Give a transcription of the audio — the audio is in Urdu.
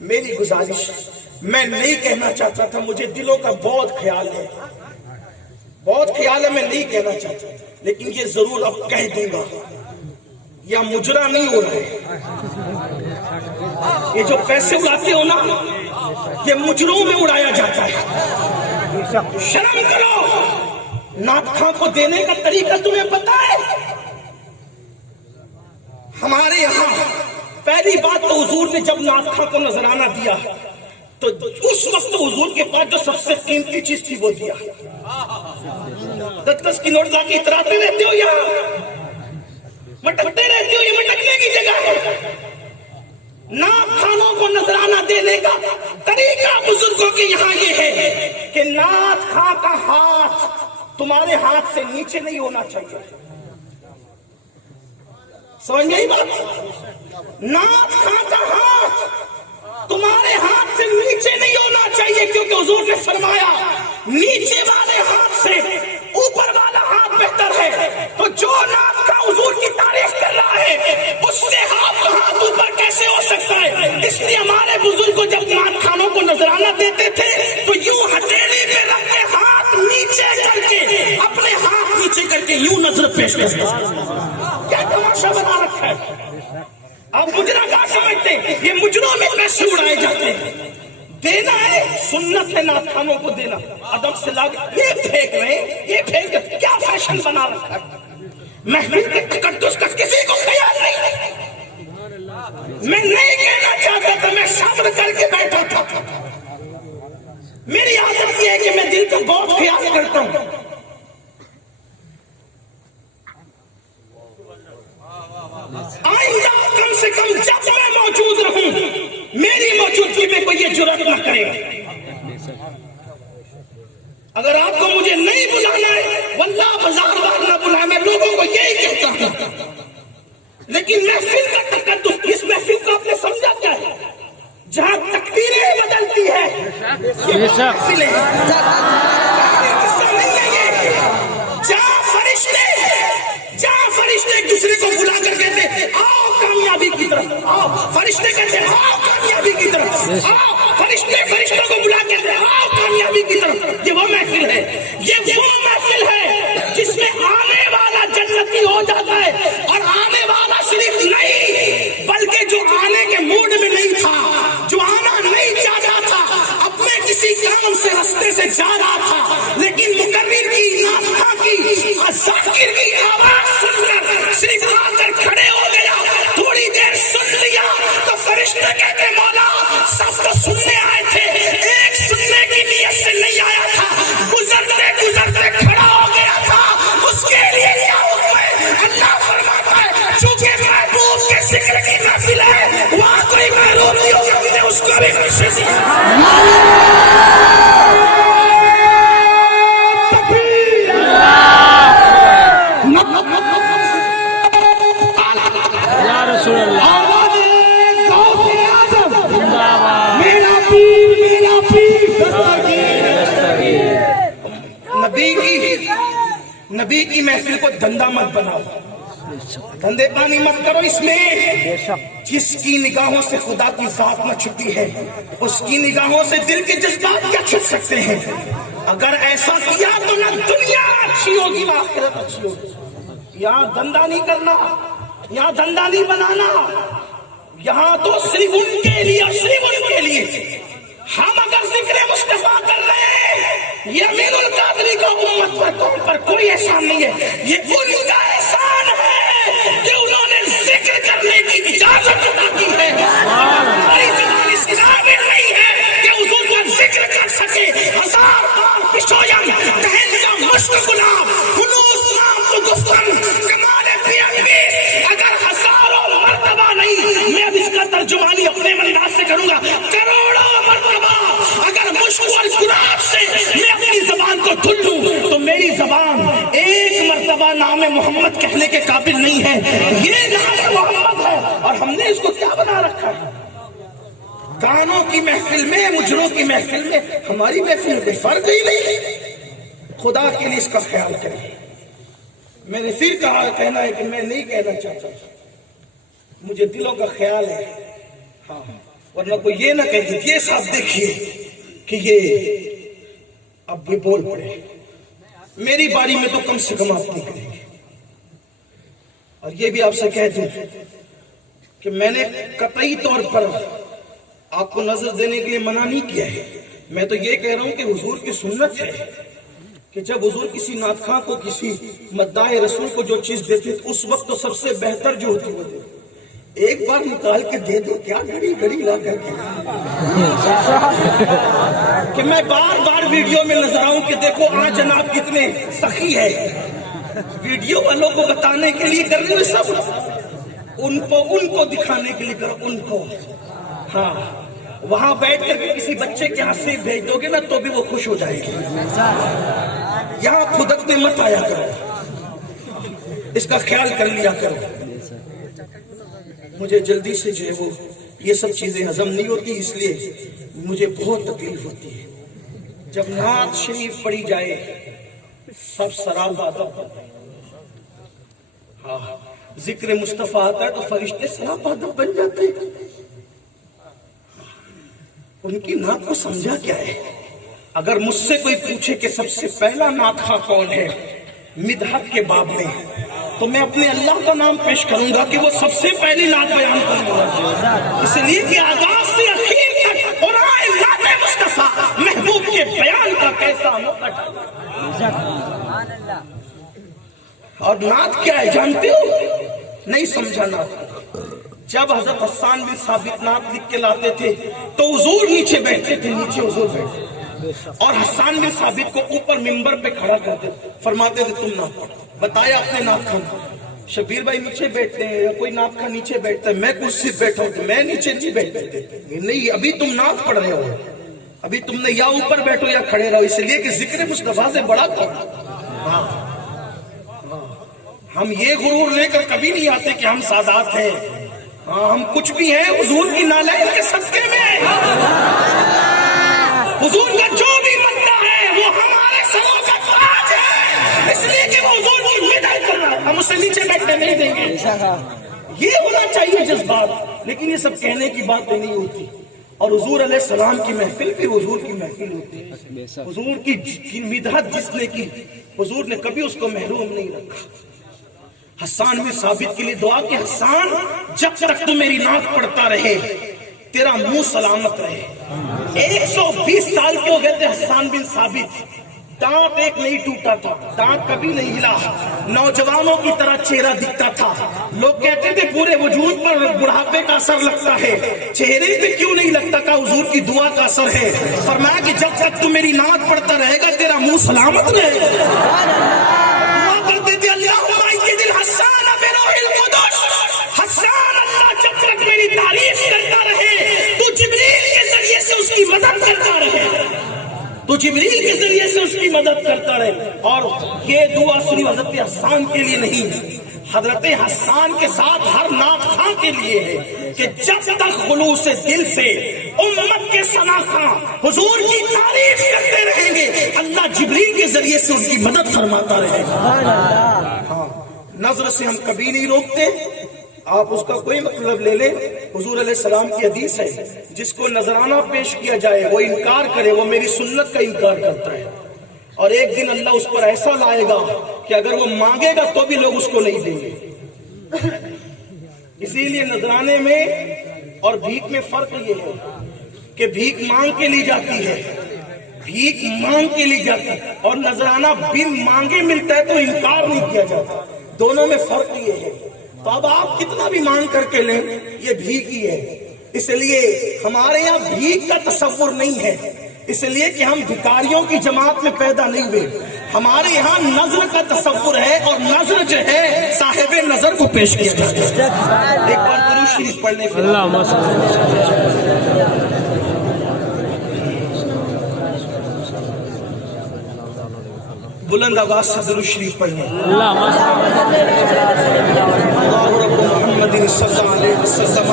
میری گزارش میں نہیں کہنا چاہتا تھا، مجھے دلوں کا بہت خیال ہے، میں نہیں کہنا چاہتا، لیکن یہ ضرور اب کہہ دوں گا، یا مجرا نہیں ہو رہے، یہ جو پیسے اڑاتے ہو نا، یہ مجروں میں اڑایا جاتا ہے۔ شرم کرو، نعت خواں کو دینے کا طریقہ تمہیں پتا ہے؟ ہمارے یہاں پہلی بات تو حضور نے جب نعت خواں کو نذرانہ دیا تو اس وقت حضور کے پاس جو سب سے قیمتی چیز تھی وہ دیا۔ 10 کی نوٹ لا کے اتراتے رہتے ہو، یہاں مٹکتے رہتے ہو، یہ مٹکنے کی جگہ ہے۔ نعت خانوں کو نذرانہ دینے کا طریقہ بزرگوں کے یہاں یہ ہے کہ نعت خواں کا ہاتھ تمہارے ہاتھ سے نیچے نہیں ہونا چاہیے۔ سمجھ نہیں بات؟ نعت خواں کا ہاتھ تمہارے ہاتھ سے نیچے نہیں ہونا چاہیے، کیونکہ حضور نے فرمایا نیچے والے ہاتھ سے اوپر والا ہاتھ بہتر ہے۔ تو جو نعت خواں حضور کی تعریف کر رہا ہے اس سے ہاتھ اوپر کیسے ہو سکتا ہے؟ اس لیے ہمارے بزرگ جب نعت خانوں کو نذرانہ دیتے تھے تو یوں ہتھیلی پہ رکھ کے ہاتھ نیچے کر کے، اپنے ہاتھ نیچے کر کے یوں نظر پیش کرتے۔ کیا تماشا بنا رکھا ہے؟ آپ مجرا کیا سمجھتے ہیں؟ یہ مجروں میں پیسے اڑائے جاتے ہیں۔ دینا ہے، سنت ہے نعت خانوں کو دینا، ادب سے لا کے یہ پھینک رہے ہیں، یہ پھینک رہے، کیا فیشن بنا رکھا ہے؟ محفل کے تقدس کا کسی کو خیال نہیں۔ میں نہیں کہنا چاہتا تھا، میں صبر کر کے بیٹھا تھا۔ میری عادت یہ ہے کہ میں دل کا بہت خیال کرتا ہوں۔ آئندہ کم سے کم جب میں موجود رہوں میری موجودگی میں کوئی یہ جرات نہ کرے۔ اگر آپ کو مجھے نہیں بلانا ہے واللہ بازار بار نہ بلائے، میں لوگوں کو یہی کہتا ہوں۔ لیکن محفل کا تقدس، اس محفل کو آپ نے سمجھا کیا ہے؟ جہاں تقدیریں بدلتی ہے یہ محفل ہے، قصہ نہیں ہے یہ۔ جہاں فرشتے ایک دوسرے کو بلا کر کہتے ہیں آؤ کامیابی کی طرف، آؤ فرشتے کہتے ہیں آؤ کامیابی کی طرف، آؤ فرشتوں کو بلا کہتے ہیں آؤ کامیابی کی طرف، یہ وہ محفل ہے، یہ وہ محفل ہے جس میں آنے والا جنتی ہو جاتا ہے، اور آنے والا صرف نہیں بلکہ جو آنے کے موڈ میں نہیں تھا، جو آنا نہیں چاہتا تھا، اپنے کسی کام سے رستے سے جا رہا تھا، لیکن مقرر کی نعت خواں کی ذاکر کی آواز سن کر صرف آ کر کھڑے ہو گیا، تھوڑی دیر سن لیا تو فرشتے کہتے مولا سب تو سننے آئے تھے، ایک سننے کی نیت سے نہیں آیا تھا، گزرتے گزرتے کھڑا ہو گیا تھا، اس کے لیے کیا حکم ہے؟ اللہ فرماتا ہے چونکہ محبوب کے ذکر کی محفل ہے وہاں کوئی محروم نہیں ہوگا، میں نے اس کو بھی خوشی دی۔ نبی کی محفل کو دھندا مت بناؤ، دھندے پانی مت کرو، اس میں جس کی نگاہوں سے خدا کی ذات نہ چھپی ہے اس کی نگاہوں سے دل کے جذبات کیا چھپ سکتے ہیں؟ اگر ایسا کیا تو نہ دنیا اچھی ہوگی نہ آخرت اچھی ہوگی۔ یہاں دھندا نہیں کرنا، یہاں دھندا نہیں بنانا، یہاں تو صرف ان کے لیے، صرف ان کے لیے۔ ہم اگر ذکر مصطفیٰ کر رہے ہیں یہ امین القادری کا امت پر کوئی احسان نہیں ہے، یہ ان کا احسان ہے کہ انہوں نے ذکر کرنے کی اجازت عطا کی ہے۔ ہماری زبان اس قابل نہیں ہے کہ حضور کا ذکر کر سکے، 1000 بار پشویم دہن کا مشک گلاب خلوص نام تو گفتن کمال پیانویس، اگر 1000 مرتبہ نہیں، میں اب اس کا ترجمانی اپنے انداز سے کروں گا، کروڑوں مرتبہ اگر مشک اور گلاب سے میں اپنی زبان کو دھل لوں تو میری زبان ایک مرتبہ نام محمد کہنے کے قابل نہیں ہے۔ یہ نام محمد ہے اور ہم نے اس کو کیا بنا رکھا ہے؟ گانوں کی محفل میں، مجروں کی محفل میں، ہماری محفل میں فرق ہی نہیں۔ خدا کے لیے اس کا خیال کریں۔ میں نے پھر کہنا ہے کہ میں نہیں کہنا چاہتا، مجھے دلوں کا خیال ہے۔ ہاں ورنہ کوئی یہ نہ کہے یہ صاحب دیکھیے کہ یہ اب بھی بول پڑے، میری باری میں تو کم سے کم آپ نہیں کریں گے۔ اور یہ بھی آپ سے کہہ دوں کہ میں نے قطعی طور پر آپ کو نظر دینے کے لیے منع نہیں کیا ہے، میں تو یہ کہہ رہا ہوں کہ حضور کی سنت ہے کہ جب حضور کسی نعت خواں کو، کسی مداح رسول کو جو چیز دیتے اس وقت تو سب سے بہتر جو ہوتی وہ دیتے، ایک بار نکال کے دے دو، کیا گھڑی گھڑی لا کر کے کہ میں بار بار ویڈیو میں نظر آؤں کہ دیکھو آج جناب کتنے سخی ہے، ویڈیو والوں کو بتانے کے لیے کر رہے ہو سب، ان کو دکھانے کے لیے کرو، ان کو۔ ہاں وہاں بیٹھ کر کے کسی بچے کے ہاتھ سے بھیج دو گے نا تو بھی وہ خوش ہو جائے گی، یہاں خودکتے مت آیا کرو، اس کا خیال کر لیا کرو۔ مجھے جلدی سے جو ہے وہ یہ سب چیزیں ہضم نہیں ہوتی، اس لیے مجھے بہت تکلیف ہوتی ہے جب نعت شریف پڑھی جائے سب سراب ادب، ہاں ذکر مصطفیٰ آتا ہے تو فرشتے سراب ادب بن جاتے ہیں۔ ان کی نعت کو سمجھا کیا ہے؟ اگر مجھ سے کوئی پوچھے کہ سب سے پہلا نعت خواں کون ہے مدحت کے باب میں، تو میں اپنے اللہ کا نام پیش کروں گا کہ وہ سب سے پہلی نعت بیان کروں گا، اس لیے کہ آغاز سے اخیر تک قرآن نعت مصطفیٰ محبوب کے بیان کا کیسا موقع۔ اور نعت کیا ہے جانتے ہو؟ نہیں سمجھا نعت۔ جب حضرت حسان بن ثابت نعت لکھ کے لاتے تھے تو حضور نیچے بیٹھتے تھے، نیچے حضور بیٹھتے، اور حسان بن ثابت کو اوپر منبر پہ کھڑا کرتے، فرماتے تھے تم نعت پڑھو۔ بتایا اپنے نعت خواں، شبیر بھائی نیچے بیٹھتے ہیں یا کوئی نعت خواں نیچے بیٹھتا ہے، میں کرسی پہ بیٹھا ہوں، میں نیچے نہیں بیٹھتے، نہیں ابھی تم نعت پڑھ رہے ہو، ابھی تم نے یا اوپر بیٹھو یا کھڑے رہو، اس لیے کہ ذکر مصطفیٰ سے بڑا کون۔ ہم یہ غرور لے کر کبھی نہیں آتے کہ ہم سادات ہیں، ہاں ہم کچھ بھی ہیں حضور کی نالین کے صدقے میں، حضور کا جو بھی بنتا ہے وہ ہمارے سروں کا تاج ہے، اس لیے کہ وہ حضور کی مدد کر رہا ہے، ہم اسے نیچے بیٹھنے نہیں دیں گے۔ یہ ہونا چاہیے جذبات، لیکن یہ سب کہنے کی باتیں نہیں ہوتی۔ اور حضور علیہ السلام کی محفل پھر حضور کی محفل ہوتی ہے، حضور کی مدحت جس نے کی حضور نے کبھی اس کو محروم نہیں رکھا۔ حسان بن ثابت کے لیے دعا کہ حسان جب تک تو میری نعت پڑھتا رہے تیرا منہ سلامت رہے۔ 120 سال کے ہو گئے تھے حسان بن ثابت، دانت ایک نہیں ٹوٹا تھا، دانت کبھی نہیں ہلا، نوجوانوں کی طرح چہرہ دکھتا تھا، لوگ کہتے تھے پورے وجود پر بڑھاپے کا اثر لگتا ہے، چہرے پہ کیوں نہیں لگتا کہ حضور کی دعا کا اثر ہے۔ فرمایا کہ جب تک تو میری نعت پڑھتا رہے گا تیرا منہ سلامت رہے گا۔ دعا کرتے تھے اللہم ایدل حسان بروح القدس، حسان اللہ جب تک میری تعریف کرتا رہے تو جبریل کے ذریعے سے اس کی مدد کرتا رہے، تو جبریل کے ذریعے سے اس کی مدد کرتا رہے۔ اور یہ دعا صرف حضرت حسان کے لیے نہیں، حضرت حسان کے ساتھ ہر نعت خواں کے لیے ہے کہ جب تک خلوص دل سے امت کے ثنا خواں حضور کی تعریف کرتے رہیں گے اللہ جبریل کے ذریعے سے ان کی مدد فرماتا رہے گا۔ ہاں نظر سے ہم کبھی نہیں روکتے، آپ اس کا کوئی مطلب لے لیں، حضور علیہ السلام کی حدیث ہے جس کو نذرانہ پیش کیا جائے وہ انکار کرے وہ میری سنت کا انکار کرتا ہے، اور ایک دن اللہ اس پر ایسا لائے گا کہ اگر وہ مانگے گا تو بھی لوگ اس کو نہیں دیں گے۔ اسی لیے نذرانے میں اور بھیک میں فرق یہ ہے کہ بھیک مانگ کے لی جاتی ہے، بھیک مانگ کے لی جاتی ہے، اور نذرانہ بن مانگے ملتا ہے تو انکار نہیں کیا جاتا، دونوں میں فرق یہ ہے۔ تو اب آپ کتنا بھی مانگ کر کے لیں یہ بھیک ہی ہے، اس لیے ہمارے یہاں بھیک کا تصور نہیں ہے، اس لیے کہ ہم بھکاریوں کی جماعت میں پیدا نہیں ہوئے، ہمارے یہاں نظر کا تصور ہے، اور نظر جو ہے صاحب نظر کو پیش کیا جاتا ہے۔ ایک بار درود شریف پڑھ لیں۔ بلند آواز سے درود شریف پڑھ لیں۔ اللہ رب محمد صلی اللہ علیہ وسلم۔